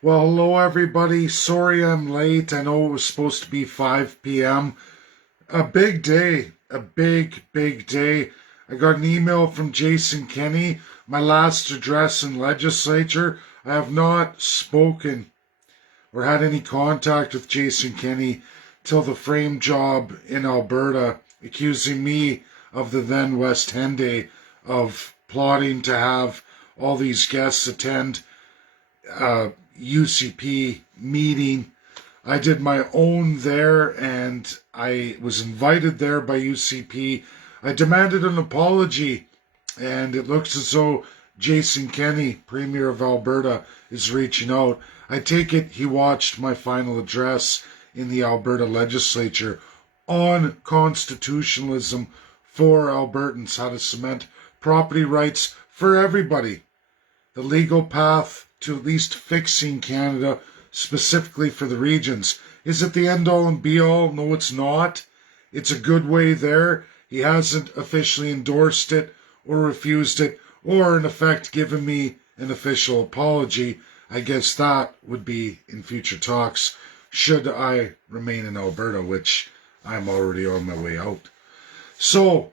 Well, hello everybody. Sorry I'm late. I know it was supposed to be 5 p.m. A big day. A big day. I got an email from Jason Kenney, my last address in legislature. I have not spoken or had any contact with Jason Kenney till the frame job in Alberta, accusing me of the then West Henday of plotting to have all these guests attend UCP meeting. I did my own there and I was invited there by UCP. I demanded an apology, and it looks as though Jason Kenney, Premier of Alberta, is reaching out. I take it he watched my final address in the Alberta legislature on constitutionalism for Albertans, how to cement property rights for everybody, the legal path to at least fixing Canada specifically for the regions. Is it the end all and be all? No, it's not. It's a good way there. He hasn't officially endorsed it or refused it or in effect given me an official apology. I guess that would be in future talks should I remain in Alberta, which I'm already on my way out. So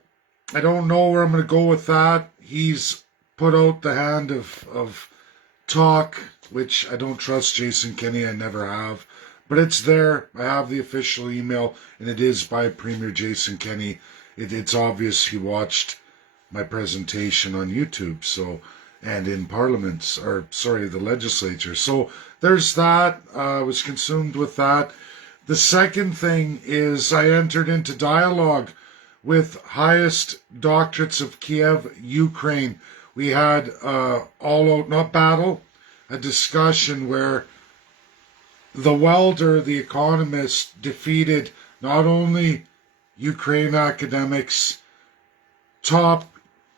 I don't know where I'm going to go with that. He's put out the hand of talk, which I don't trust Jason Kenney. I never have. But it's there. I have the official email, and it is by Premier Jason Kenney. It's obvious he watched my presentation on YouTube, and in the legislature. So there's that. I was consumed with that. The second thing is I entered into dialogue with highest doctorates of Kiev, Ukraine. We had all-out, not battle, a discussion where the welder, the economist, defeated not only Ukraine academics, top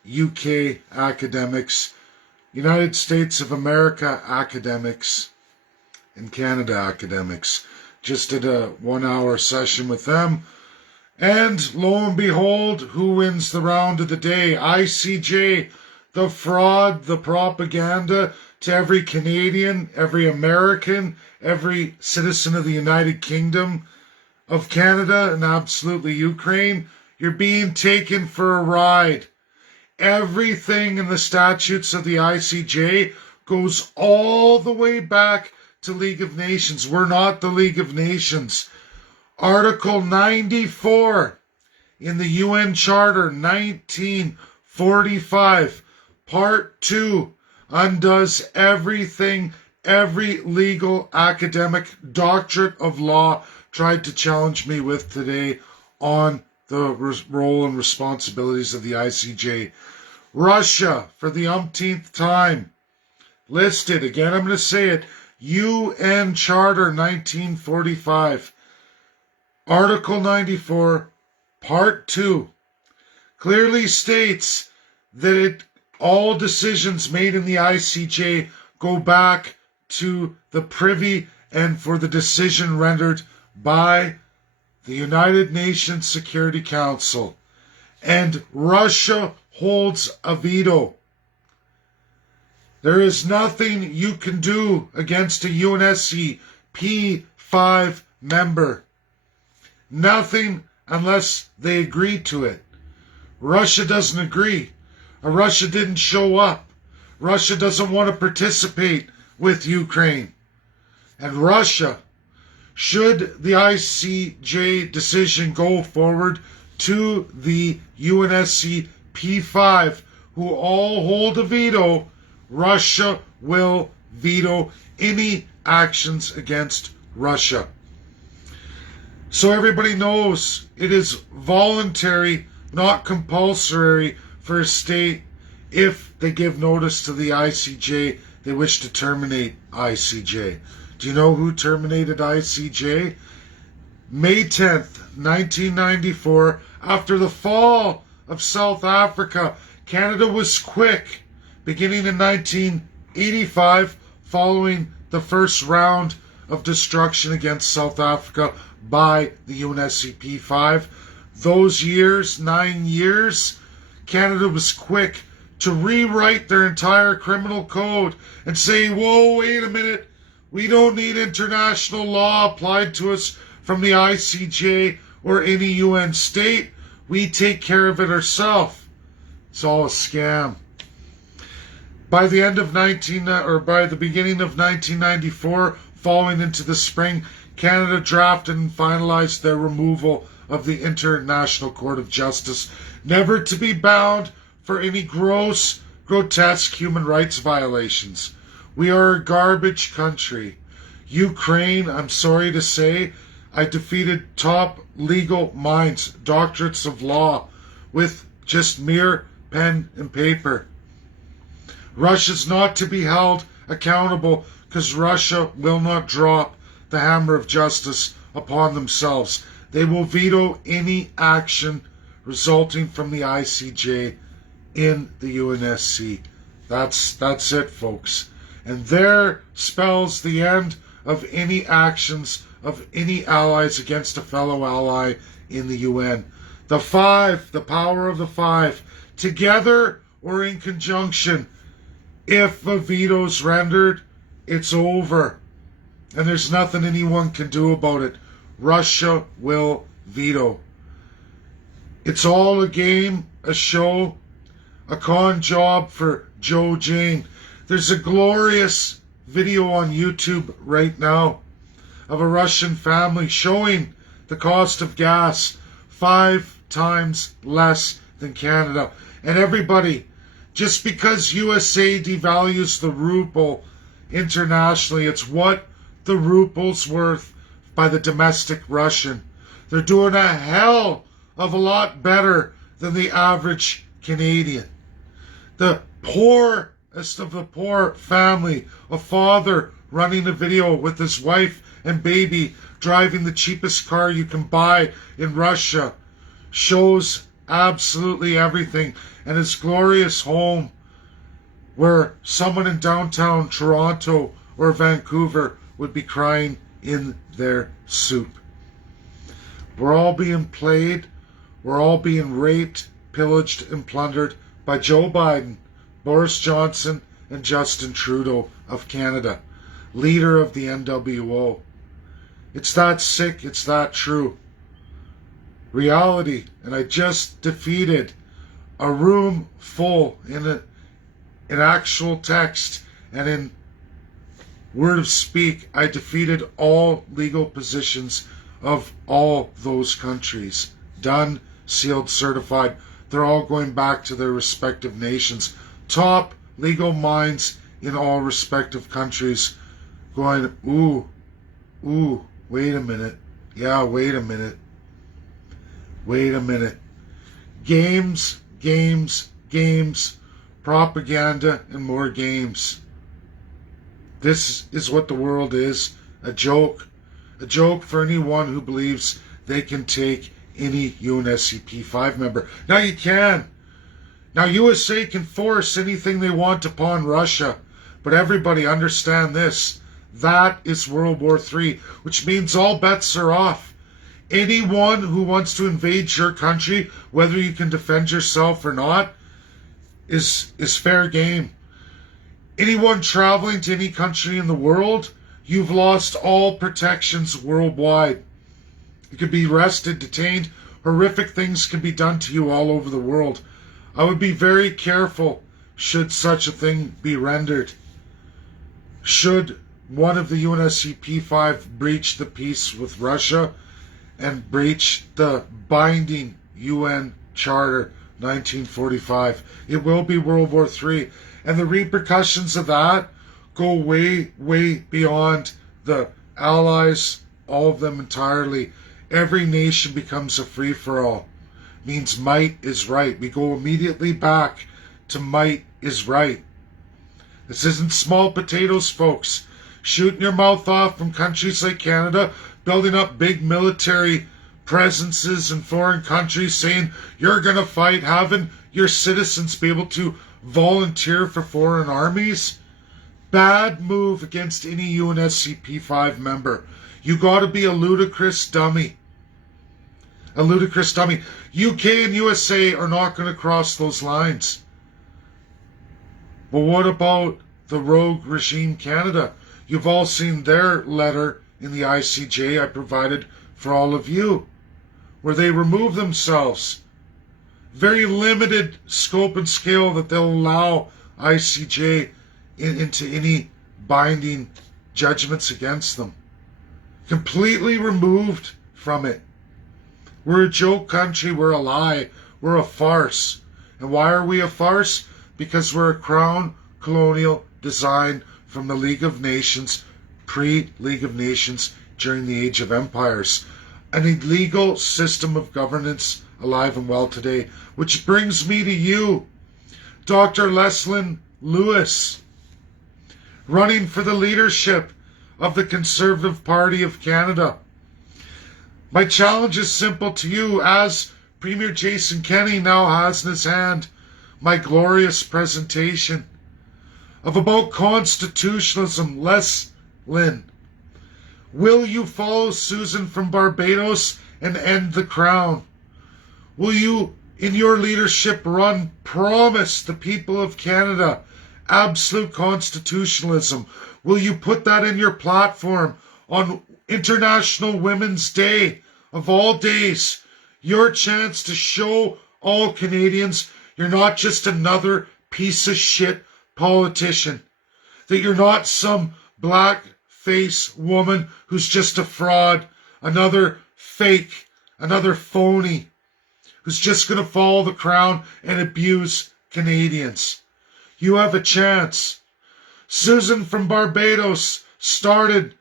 UK academics, United States of America academics, and Canada academics. Just did a 1-hour session with them. And lo and behold, who wins the round of the day? ICJ. The fraud, the propaganda to every Canadian, every American, every citizen of the United Kingdom of Canada, and absolutely Ukraine. You're being taken for a ride. Everything in the statutes of the ICJ goes all the way back to League of Nations. We're not the League of Nations. Article 94 in the UN Charter 1945, Part 2, undoes everything every legal academic doctorate of law tried to challenge me with today on the role and responsibilities of the ICJ. Russia, for the umpteenth time, listed, again I'm going to say it, UN Charter 1945, Article 94, Part 2, clearly states that all decisions made in the ICJ go back to the Privy and for the decision rendered by the United Nations Security Council. And Russia holds a veto. There is nothing you can do against a UNSC P5 member. Nothing unless they agree to it. Russia doesn't agree. Russia didn't show up. Russia doesn't want to participate with Ukraine. And Russia, should the ICJ decision go forward to the UNSC P5, who all hold a veto, Russia will veto any actions against Russia. So everybody knows it is voluntary, not compulsory, for a state, if they give notice to the ICJ, they wish to terminate ICJ. Do you know who terminated ICJ? May 10th, 1994, after the fall of South Africa, Canada was quick, beginning in 1985, following the first round of destruction against South Africa by the UNSCP-5. Those years, 9 years, Canada was quick to rewrite their entire criminal code and say, whoa, wait a minute, We don't need international law applied to us from the ICJ or any UN state. We take care of it ourselves. It's all a scam. By the beginning of 1994, following into the spring, Canada drafted and finalized their removal of the International Court of Justice, never to be bound for any gross, grotesque human rights violations. We are a garbage country. Ukraine, I'm sorry to say, I defeated top legal minds, doctorates of law, with just mere pen and paper. Russia's not to be held accountable because Russia will not drop the hammer of justice upon themselves. They will veto any action resulting from the ICJ in the UNSC. That's it, folks. And there spells the end of any actions of any allies against a fellow ally in the UN. The five, the power of the five, together or in conjunction. If a veto's rendered, it's over. And there's nothing anyone can do about it. Russia will veto. It's all a game, a show, a con job for Joe Jane. There's a glorious video on YouTube right now of a Russian family showing the cost of gas 5 times less than Canada. And everybody, just because USA devalues the ruble internationally, it's what the ruble's worth by the domestic Russian. They're doing a hell of a lot better than the average Canadian. The poorest of the poor family, a father running a video with his wife and baby driving the cheapest car you can buy in Russia, shows absolutely everything. And his glorious home where someone in downtown Toronto or Vancouver would be crying in their soup. We're all being played. We're all being raped, pillaged, and plundered by Joe Biden, Boris Johnson, and Justin Trudeau of Canada, leader of the NWO. It's that sick, it's that true. Reality, and I just defeated a room full in actual text and in word of speak. I defeated all legal positions of all those countries. Done, sealed, certified. They're all going back to their respective nations. Top legal minds in all respective countries going, ooh, wait a minute. Yeah, wait a minute. Wait a minute. Games, propaganda, and more games. This is what the world is. A joke. A joke for anyone who believes they can take any UNSCP 5 member. Now you can. Now USA can force anything they want upon Russia. But everybody understand this. That is World War III, which means all bets are off. Anyone who wants to invade your country, whether you can defend yourself or not, is fair game. Anyone traveling to any country in the world, you've lost all protections worldwide. You could be arrested, detained. Horrific things can be done to you all over the world. I would be very careful should such a thing be rendered. Should one of the UNSCP 5 breach the peace with Russia and breach the binding UN Charter 1945, it will be World War III. And the repercussions of that go way, way beyond the allies, all of them entirely. Every nation becomes a free-for-all. Means might is right. We go immediately back to might is right. This isn't small potatoes, folks. Shooting your mouth off from countries like Canada, building up big military presences in foreign countries, saying you're going to fight, having your citizens be able to volunteer for foreign armies. Bad move against any UNSCP 5 member. You got to be a ludicrous dummy. A ludicrous dummy. UK and USA are not going to cross those lines. But what about the rogue regime Canada? You've all seen their letter in the ICJ I provided for all of you, where they remove themselves. Very limited scope and scale that they'll allow ICJ into any binding judgments against them. Completely removed from it. We're a joke country, we're a lie, we're a farce. And why are we a farce? Because we're a crown colonial design from the League of Nations, pre-League of Nations, during the Age of Empires. An illegal system of governance alive and well today. Which brings me to you, Dr. Leslyn Lewis, running for the leadership of the Conservative Party of Canada. My challenge is simple to you, as Premier Jason Kenney now has in his hand my glorious presentation about constitutionalism. Leslyn, will you follow Susan from Barbados and end the crown? Will you, in your leadership run, promise the people of Canada absolute constitutionalism? Will you put that in your platform on International Women's Day of all days? Your chance to show all Canadians you're not just another piece of shit politician, that you're not some black-face woman who's just a fraud, another fake, another phony, who's just going to follow the crown and abuse Canadians. You have a chance. Susan from Barbados started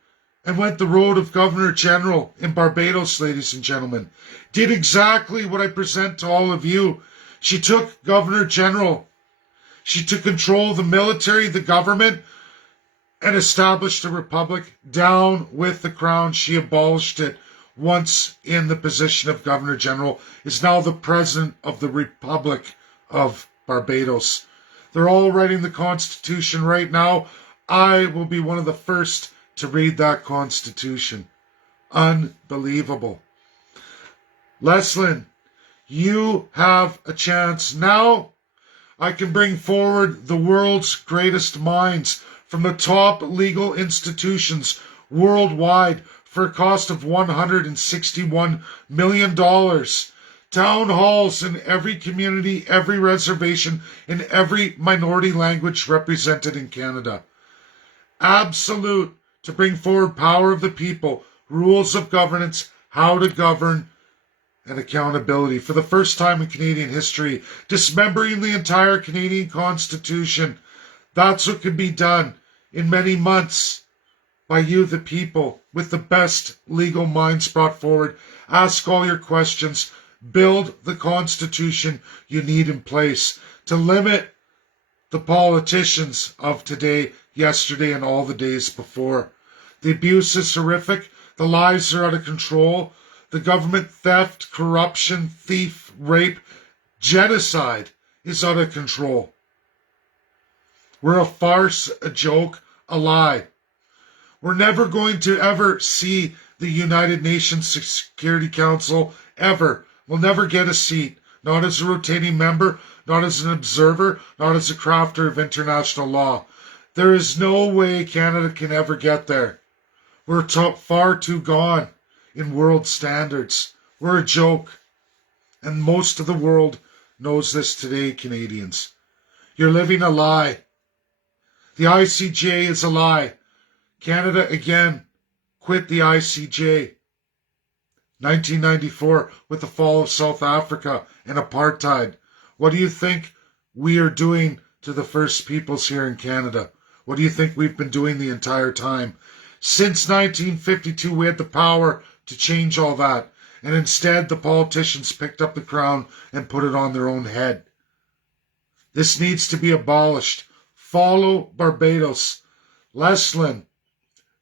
and went the road of Governor General in Barbados, ladies and gentlemen. Did exactly what I present to all of you. She took Governor General. She took control of the military, the government, and established a republic. Down with the crown. She abolished it. Once in the position of Governor General, is now the President of the Republic of Barbados. They're all writing the Constitution right now. I will be one of the first to read that Constitution. Unbelievable. Leslyn, you have a chance now. I can bring forward the world's greatest minds from the top legal institutions worldwide for a cost of $161 million. Town halls in every community, every reservation, in every minority language represented in Canada. Absolute to bring forward power of the people, rules of governance, how to govern, and accountability. For the first time in Canadian history, dismembering the entire Canadian Constitution. That's what can be done in many months by you, the people, with the best legal minds brought forward. Ask all your questions. Build the Constitution you need in place to limit the politicians of today, yesterday, and all the days before. The abuse is horrific. The lies are out of control. The government theft, corruption, thief, rape, genocide is out of control. We're a farce, a joke, a lie. We're never going to ever see the United Nations Security Council, ever. We'll never get a seat, not as a rotating member, not as an observer, not as a crafter of international law. There is no way Canada can ever get there. We're far too gone in world standards. We're a joke. And most of the world knows this today, Canadians. You're living a lie. The ICJ is a lie. Canada, again, quit the ICJ. 1994, with the fall of South Africa and apartheid. What do you think we are doing to the First Peoples here in Canada? What do you think we've been doing the entire time? Since 1952, we had the power to change all that. And instead, the politicians picked up the crown and put it on their own head. This needs to be abolished. Follow Barbados. Leslyn,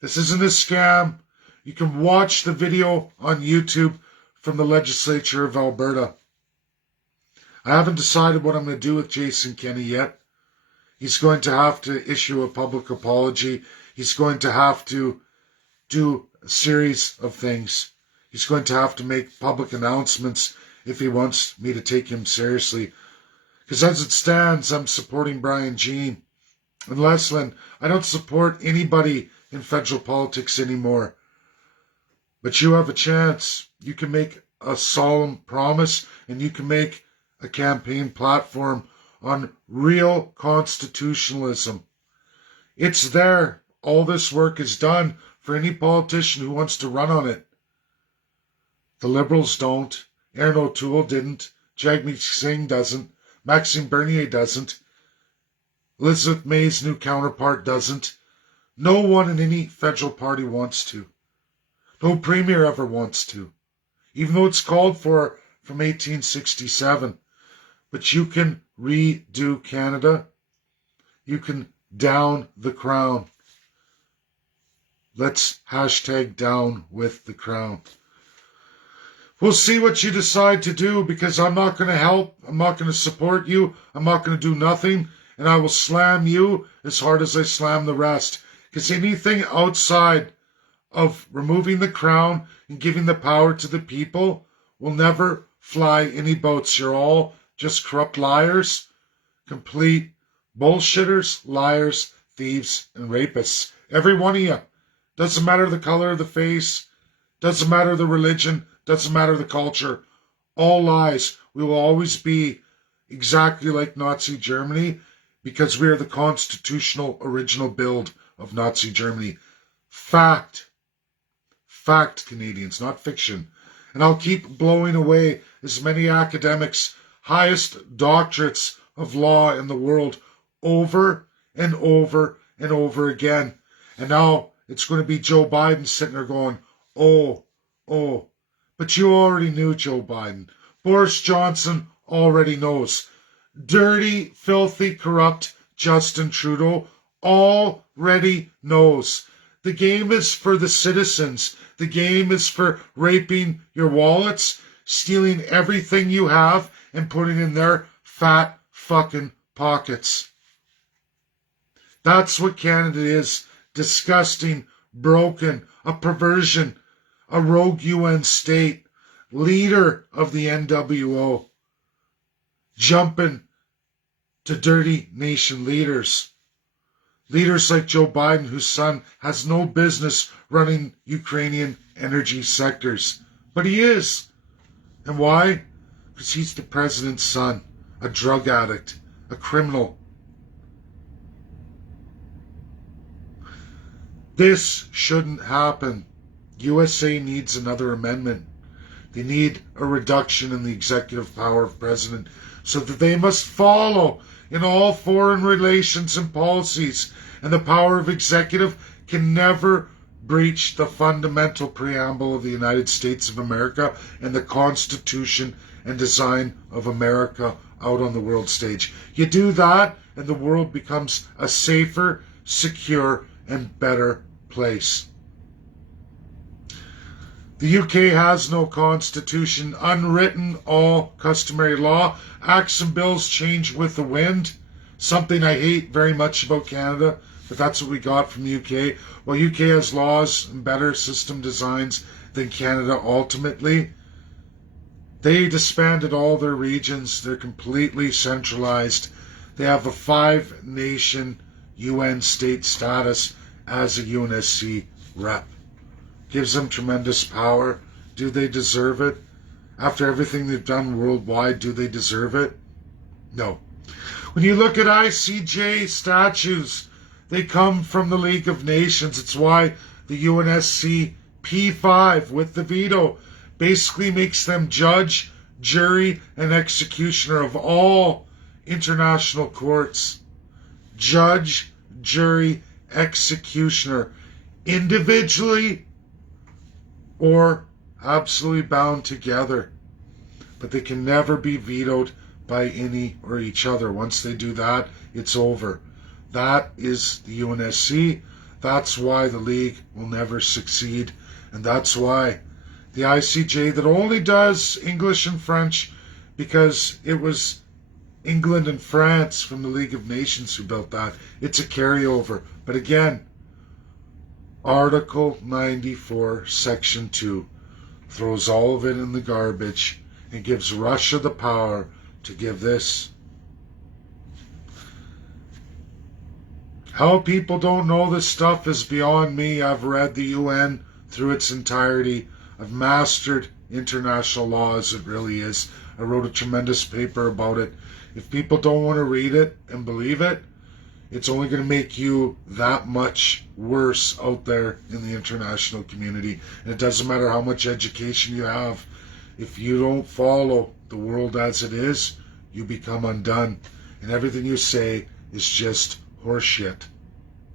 this isn't a scam. You can watch the video on YouTube from the legislature of Alberta. I haven't decided what I'm going to do with Jason Kenney yet. He's going to have to issue a public apology. He's going to have to do a series of things. He's going to have to make public announcements if he wants me to take him seriously. Because as it stands, I'm supporting Brian Jean. And Leslyn, I don't support anybody in federal politics anymore. But you have a chance. You can make a solemn promise and you can make a campaign platform on real constitutionalism. It's there. All this work is done for any politician who wants to run on it. The Liberals don't. Aaron O'Toole didn't. Jagmeet Singh doesn't. Maxime Bernier doesn't. Elizabeth May's new counterpart doesn't. No one in any federal party wants to. No premier ever wants to. Even though it's called for from 1867. But you can redo Canada. You can down the crown. Let's hashtag down with the crown. We'll see what you decide to do, because I'm not going to help. I'm not going to support you. I'm not going to do nothing. And I will slam you as hard as I slam the rest. Because anything outside of removing the crown and giving the power to the people will never fly any boats. You're all just corrupt liars, complete bullshitters, liars, thieves, and rapists. Every one of you. Doesn't matter the color of the face. Doesn't matter the religion. Doesn't matter the culture. All lies. We will always be exactly like Nazi Germany because we are the constitutional original build of Nazi Germany. Fact. Fact, Canadians, not fiction. And I'll keep blowing away as many academics, highest doctorates of law in the world, over and over and over again. And now it's going to be Joe Biden sitting there going, oh. But you already knew Joe Biden. Boris Johnson already knows. Dirty, filthy, corrupt Justin Trudeau already knows. The game is for the citizens. The game is for raping your wallets, stealing everything you have, and putting it in their fat fucking pockets. That's what Canada is. Disgusting, broken, a perversion, a rogue UN state, leader of the NWO, jumping to dirty nation leaders. Leaders like Joe Biden, whose son has no business running Ukrainian energy sectors. But he is. And why? Because he's the president's son, a drug addict, a criminal. This shouldn't happen. USA needs another amendment. They need a reduction in the executive power of president so that they must follow in all foreign relations and policies, and the power of executive can never breach the fundamental preamble of the United States of America and the Constitution and design of America out on the world stage. You do that and the world becomes a safer, secure, and better place. The UK has no constitution, unwritten, all customary law. Acts and bills change with the wind. Something I hate very much about Canada, but that's what we got from the UK. While UK has laws and better system designs than Canada ultimately, they disbanded all their regions. They're completely centralized. They have a 5-nation UN state status as a UNSC rep. Gives them tremendous power. Do they deserve it? After everything they've done worldwide, do they deserve it? No. When you look at ICJ statutes, they come from the League of Nations. It's why the UNSC P5 with the veto basically makes them judge, jury, and executioner of all international courts. Judge, jury, executioner. Individually or absolutely bound together. But they can never be vetoed by any or each other. Once they do that, it's over. That is the UNSC. That's why the League will never succeed. And that's why the ICJ that only does English and French, because it was England and France from the League of Nations who built that. It's a carryover. But again, Article 94, Section 2 throws all of it in the garbage and gives Russia the power to give this How people don't know this stuff is beyond me. I've read the UN through its entirety. I've mastered international law as it really is. I wrote a tremendous paper about it. If people don't want to read it and believe it, it's only going to make you that much worse out there in the international community. And it doesn't matter how much education you have. If you don't follow the world as it is, you become undone. And everything you say is just horseshit.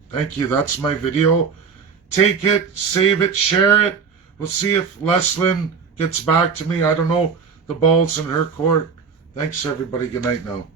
Thank you. That's my video. Take it, save it, share it. We'll see if Leslyn gets back to me. I don't know. The ball's in her court. Thanks, everybody. Good night now.